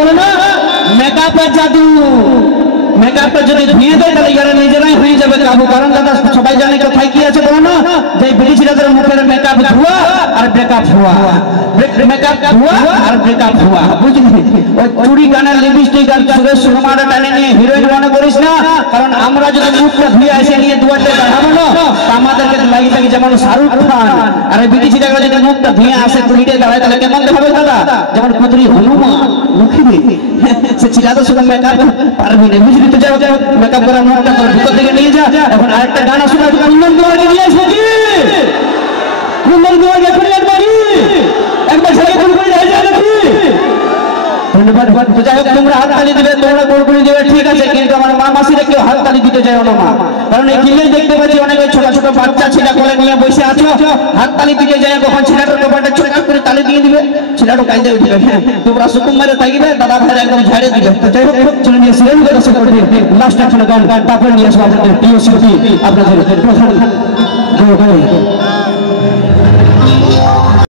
বলে না মেকআপের জাদু। মেকআপটা যদি ধুয়ে দেয় তাহলে এরা নিজেরাই হয়ে যাবে কাবু। কারণ দাদা সবাই জানে কোথায় কি আছে বলো না, যে বিদেশিদের মুখের মেকআপ ধোয়া আর ব্রেকআপ হওয়া, মেকআপ ধোয়া আর ব্রেকআপ হওয়া, বুঝলি? ওই চুড়ি কানের লিপস্টিক আর চুলের সুরমাটা টানে নিয়ে হিরোইন মনে করিস না। কারণ আমরা যদি মুখটা ধুয়ে এসে নিয়ে দুয়ারটা দেখাবো না, আমাদেরকে লাগে থাকে যেমন শাহরুখ খান। আর বিদেশিরা যদি মুখটা ধুয়ে আসে তুলিতে দাঁড়ায় তাহলে কেমন দেখাবে দাদা? যেমন কুদরি হনুমান মুখিবে। সে চিরাদের সঙ্গে মেকআপ পারবি না, বুঝলি? তো যাও মেকআপ করার মুখটা তোর ভিতর থেকে নিয়ে যা। এখন আরেকটা গান শোনা, কুন্দন দুয়ারকে নিয়ে আসবে কি? কুন্দন দুয়ারকে এখন একবার ছেলে ফোন করে যায় নাকি? ধন্যবাদ। তো যাই হোক তোমরা হাততালি দিবে, তোমরা গোড়গুড়ি দেবে, ঠিক আছে, কিন্তু আমার মা মাসিরা কেউ হাততালি দিতে চাই না মা। কারণ এই কিলে দেখতে পাচ্ছি অনেক ছোট ছোট বাচ্চা ছেলে কোলে নিয়ে বসে আছো, হাততালি দিতে যায় কখন ছেলেটার কপালটা ছোট করে তালি দিয়ে দিবে, ছেলেটা কাঁদে উঠবে। হ্যাঁ তোমরা সুকুমারে থাকবে, দাদা ভাইরা একদম ঝাড়ে দিবে। তো যাই হোক চলে নিয়ে সিলেন করে লাস্ট একটা গান, তারপরে নিয়ে আসবো আপনাদের প্রিয় শিল্পী আপনাদের প্রধান